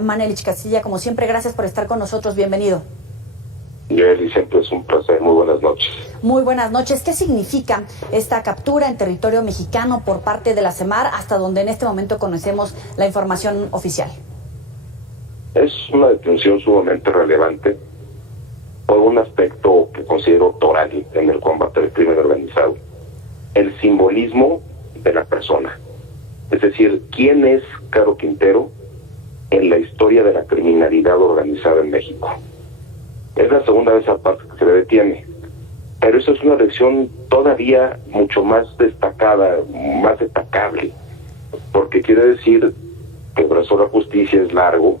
Manelich Castilla, como siempre, gracias por estar con nosotros. Bienvenido. Yoli, siempre es un placer. Muy buenas noches. Muy buenas noches. ¿Qué significa esta captura en territorio mexicano por parte de la CEMAR, hasta donde en este momento conocemos la información oficial? Es una detención sumamente relevante por un aspecto que considero toral en el combate al crimen organizado: el simbolismo de la persona. Es decir, ¿quién es Caro Quintero en la historia de la criminalidad organizada en México? Es la segunda vez aparte que se le detiene, pero eso es una lección todavía mucho más destacada, más destacable, porque quiere decir que el brazo de la justicia es largo.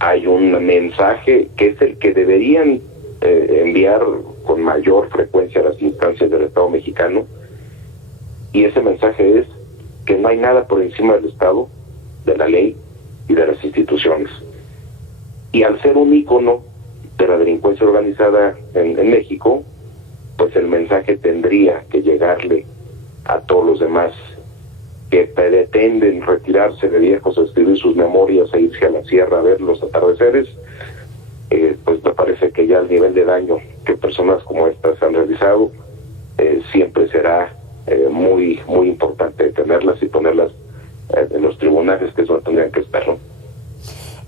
Hay un mensaje que es el que deberían enviar con mayor frecuencia a las instancias del Estado mexicano, y ese mensaje es que no hay nada por encima del Estado, de la ley y de las instituciones. Y al ser un ícono de la delincuencia organizada en México, pues el mensaje tendría que llegarle a todos los demás que pretenden retirarse de viejos a escribir sus memorias e irse a la sierra a ver los atardeceres. Pues me parece que ya el nivel de daño que personas como estas han realizado siempre será muy importante detenerlas y ponerlas en los tribunales, que eso tendrían que estar, ¿no?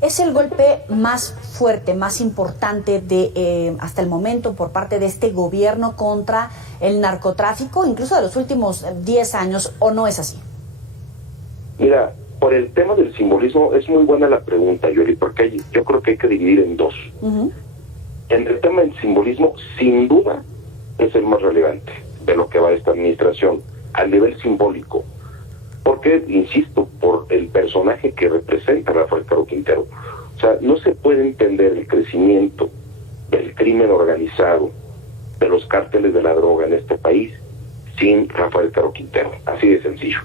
¿Es el golpe más fuerte, más importante de hasta el momento por parte de este gobierno contra el narcotráfico, incluso de los últimos 10 años, o no es así? Mira, por el tema del simbolismo, es muy buena la pregunta, Yoli, porque yo creo que hay que dividir en dos. En el tema del simbolismo, sin duda, es el más relevante de lo que va a esta administración, al nivel simbólico. Porque, insisto, por el personaje que representa Rafael Caro Quintero. O sea, no se puede entender el crecimiento del crimen organizado, de los cárteles de la droga en este país, sin Rafael Caro Quintero. Así de sencillo.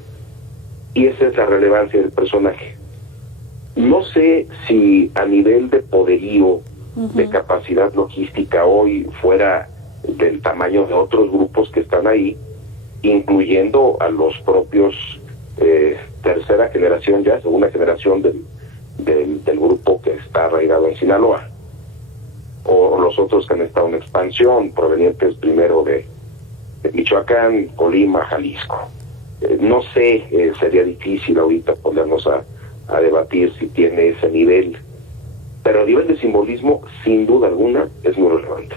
Y esa es la relevancia del personaje. No sé si a nivel de poderío, de capacidad logística, hoy fuera del tamaño de otros grupos que están ahí, incluyendo a los propios tercera generación, ya segunda generación del grupo que está arraigado en Sinaloa, o los otros que han estado en expansión, provenientes primero de Michoacán, Colima, Jalisco. No sé, sería difícil ahorita ponernos a debatir si tiene ese nivel, pero a nivel de simbolismo, sin duda alguna, es muy relevante.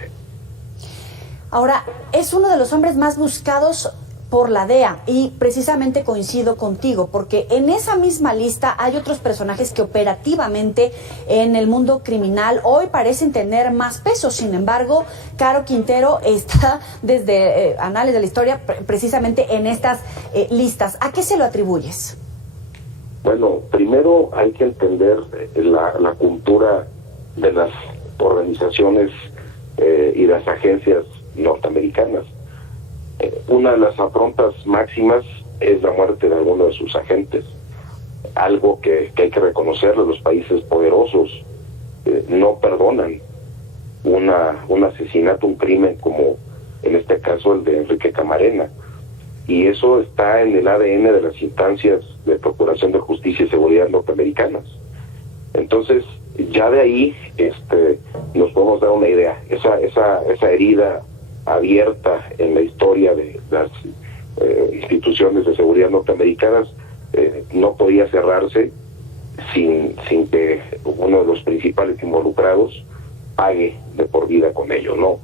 Ahora, es uno de los hombres más buscados por la DEA, y precisamente coincido contigo, porque en esa misma lista hay otros personajes que operativamente en el mundo criminal hoy parecen tener más peso. Sin embargo, Caro Quintero está desde anales de la historia precisamente en estas listas. ¿A qué se lo atribuyes? Bueno, primero hay que entender la cultura de las organizaciones y las agencias norteamericanas. Una de las afrontas máximas es la muerte de alguno de sus agentes, algo que hay que reconocerle. Los países poderosos no perdonan un asesinato, un crimen como en este caso el de Enrique Camarena, y eso está en el ADN de las instancias de procuración de justicia y seguridad norteamericanas. Entonces, ya de ahí nos podemos dar una idea. Esa herida abierta en la historia de las instituciones de seguridad norteamericanas no podía cerrarse sin que uno de los principales involucrados pague de por vida con ello, ¿no?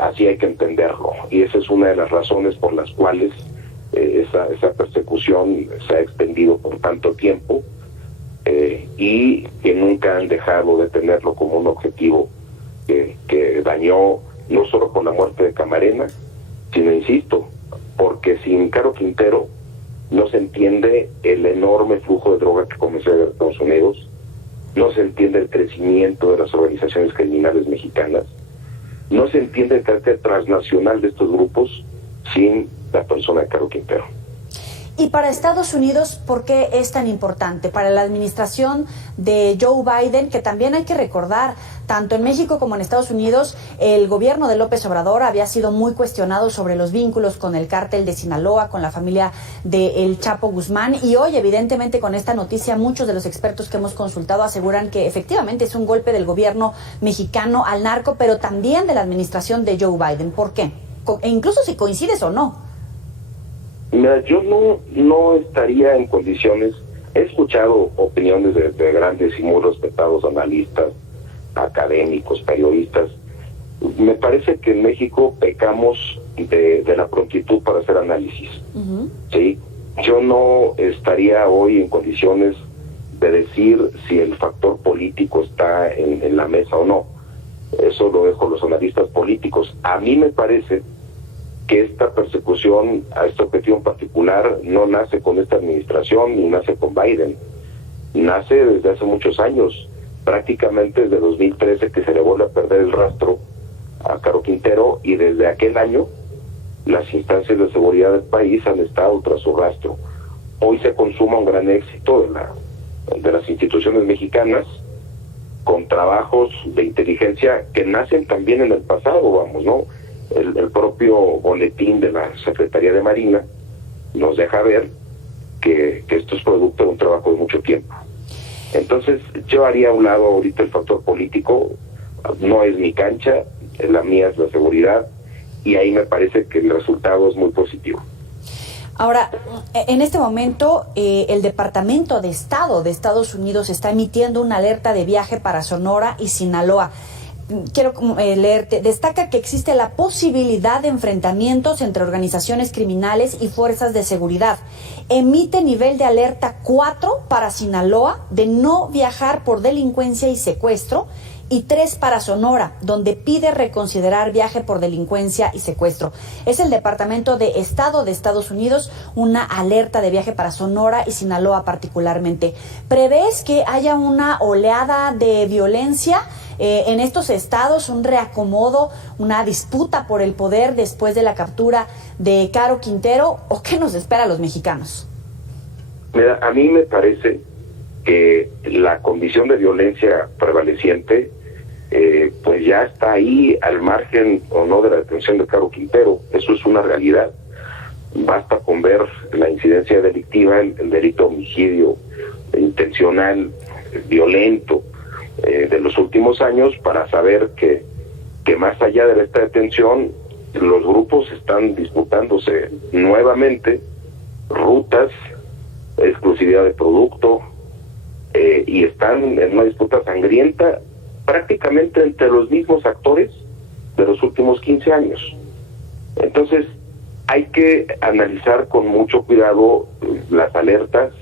Así hay que entenderlo, y esa es una de las razones por las cuales esa persecución se ha extendido por tanto tiempo, y que nunca han dejado de tenerlo como un objetivo que dañó no solo con la muerte de Camarena, sino, insisto, porque sin Caro Quintero no se entiende el enorme flujo de droga que comenzó en Estados Unidos, no se entiende el crecimiento de las organizaciones criminales mexicanas, no se entiende el carácter transnacional de estos grupos sin la persona de Caro Quintero. Y para Estados Unidos, ¿por qué es tan importante? Para la administración de Joe Biden, que también hay que recordar, tanto en México como en Estados Unidos, el gobierno de López Obrador había sido muy cuestionado sobre los vínculos con el cártel de Sinaloa, con la familia de El Chapo Guzmán, y hoy, evidentemente, con esta noticia, muchos de los expertos que hemos consultado aseguran que efectivamente es un golpe del gobierno mexicano al narco, pero también de la administración de Joe Biden. ¿Por qué? E incluso si coincides o no. Mira, yo no estaría en condiciones. He escuchado opiniones de grandes y muy respetados analistas, académicos, periodistas. Me parece que en México pecamos de la prontitud para hacer análisis. ¿Sí? Yo no estaría hoy en condiciones de decir si el factor político está en la mesa o no. Eso lo dejo a los analistas políticos. A mí me parece que esta persecución a este objetivo en particular no nace con esta administración ni nace con Biden. Nace desde hace muchos años, prácticamente desde 2013 que se le vuelve a perder el rastro a Caro Quintero, y desde aquel año las instancias de seguridad del país han estado tras su rastro. Hoy se consuma un gran éxito de las instituciones mexicanas con trabajos de inteligencia que nacen también en el pasado, vamos, ¿no? El propio boletín de la Secretaría de Marina nos deja ver que esto es producto de un trabajo de mucho tiempo. Entonces yo haría a un lado ahorita el factor político. No es mi cancha, la mía es la seguridad, y ahí me parece que el resultado es muy positivo. Ahora, en este momento, el Departamento de Estado de Estados Unidos está emitiendo una alerta de viaje para Sonora y Sinaloa. Quiero leerte. Destaca que existe la posibilidad de enfrentamientos entre organizaciones criminales y fuerzas de seguridad. Emite nivel de alerta 4 para Sinaloa, de no viajar por delincuencia y secuestro, y 3 para Sonora, donde pide reconsiderar viaje por delincuencia y secuestro. Es el Departamento de Estado de Estados Unidos, una alerta de viaje para Sonora y Sinaloa particularmente. ¿Prevés que haya una oleada de violencia en estos estados, un reacomodo, una disputa por el poder después de la captura de Caro Quintero, o qué nos espera a los mexicanos? Mira, a mí me parece que la condición de violencia prevaleciente pues ya está ahí, al margen o no de la detención de Caro Quintero. Eso es una realidad. Basta con ver la incidencia delictiva, el delito de homicidio intencional, violento, de los últimos años, para saber que más allá de esta detención, los grupos están disputándose nuevamente rutas, exclusividad de producto, y están en una disputa sangrienta prácticamente entre los mismos actores de los últimos 15 años. Entonces hay que analizar con mucho cuidado las alertas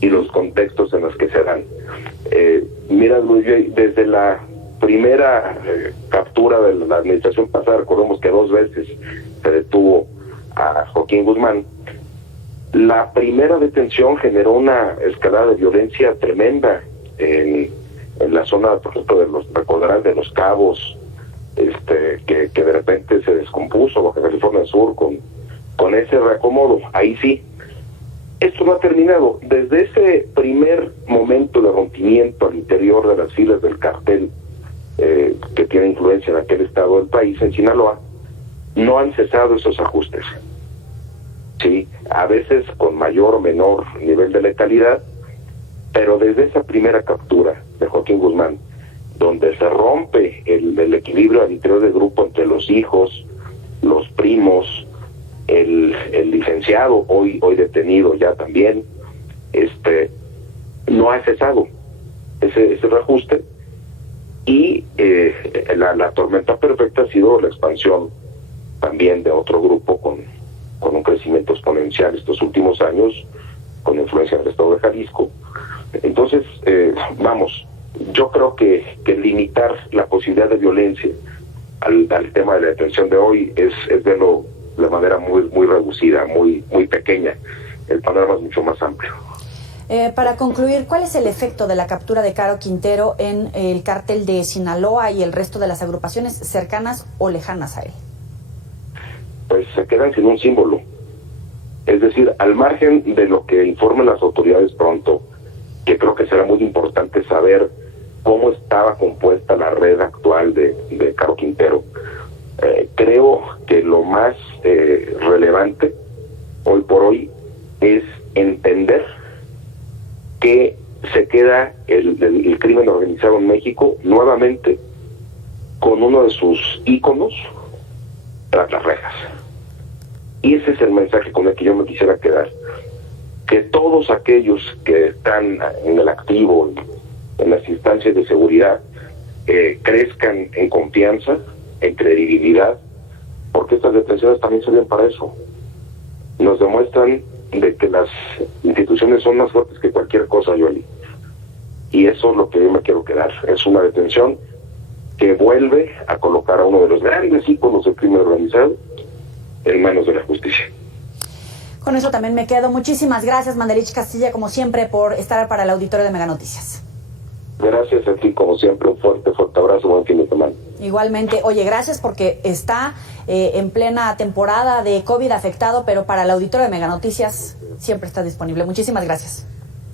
y los contextos en los que se dan. Mira, Luis, desde la primera captura de la administración pasada, recordemos que 2 veces se detuvo a Joaquín Guzmán. La primera detención generó una escalada de violencia tremenda en la zona, por ejemplo, recordarán, de Los Cabos, que de repente se descompuso Baja California Sur con ese reacomodo. Ahí sí. Esto no ha terminado. Desde ese primer momento de rompimiento al interior de las filas del cartel que tiene influencia en aquel estado del país, en Sinaloa, no han cesado esos ajustes. Sí, a veces con mayor o menor nivel de letalidad, pero desde esa primera captura de Joaquín Guzmán, donde se rompe el equilibrio al interior del grupo entre los hijos, los primos, el licenciado, hoy detenido ya también, no ha cesado ese reajuste, y la tormenta perfecta ha sido la expansión también de otro grupo con un crecimiento exponencial estos últimos años, con influencia del estado de Jalisco. Entonces, yo creo que limitar la posibilidad de violencia al tema de la detención de hoy es verlo de manera muy reducida, muy pequeña. El panorama es mucho más amplio. Para concluir, ¿cuál es el efecto de la captura de Caro Quintero en el cártel de Sinaloa y el resto de las agrupaciones cercanas o lejanas a él? Pues se quedan sin un símbolo. Es decir, al margen de lo que informen las autoridades pronto, que creo que será muy importante saber cómo estaba compuesta la red actual de Caro Quintero, creo que lo más relevante hoy por hoy es entender que se queda el crimen organizado en México nuevamente con uno de sus íconos tras las rejas. Y ese es el mensaje con el que yo me quisiera quedar. Que todos aquellos que están en el activo, en las instancias de seguridad, crezcan en confianza, en credibilidad, porque estas detenciones también sirven para eso. Nos demuestran de que las instituciones son más fuertes que cualquier cosa, Yoli. Y eso es lo que yo me quiero quedar. Es una detención que vuelve a colocar a uno de los grandes íconos del crimen organizado en manos de la justicia. Con eso también me quedo. Muchísimas gracias, Mandelich Castilla, como siempre, por estar para el auditorio de Mega Noticias. Gracias a ti, como siempre, un fuerte abrazo, buen fin de semana. Igualmente. Oye, gracias porque está en plena temporada de COVID afectado, pero para el auditorio de Mega Noticias siempre está disponible. Muchísimas gracias.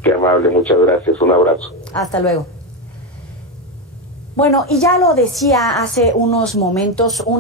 Qué amable, muchas gracias, un abrazo. Hasta luego. Bueno, y ya lo decía hace unos momentos, una